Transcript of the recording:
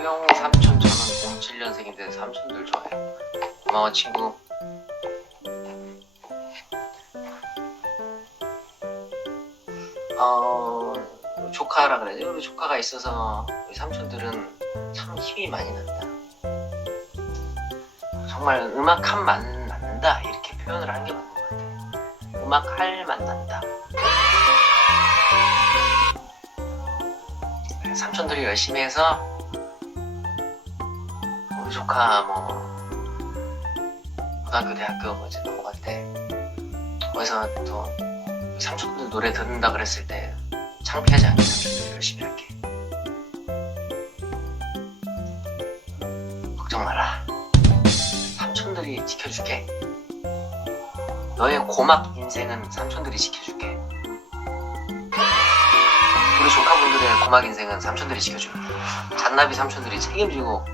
우영 삼촌 저는 07년생인데 삼촌들 좋아해요. 고마워 친구. 어 조카라 그래야죠. 우리 조카가 있어서 우리 삼촌들은 참 힘이 많이 난다. 정말 음악한 맛 난다 이렇게 표현을 하는 게 맞는 것 같아요. 음악할 맛 난다. 네, 삼촌들이 열심히 해서 조카 뭐 고등학교 대학교 뭐 이제 넘어갈 때 거기서 또 삼촌들 노래 듣는다 그랬을 때 창피하지 않게 삼촌들 열심히 할게. 걱정 마라. 삼촌들이 지켜줄게. 너의 고막 인생은 삼촌들이 지켜줄게. 우리 조카분들의 고막 인생은 삼촌들이 지켜줘요 잔나비 삼촌들이 책임지고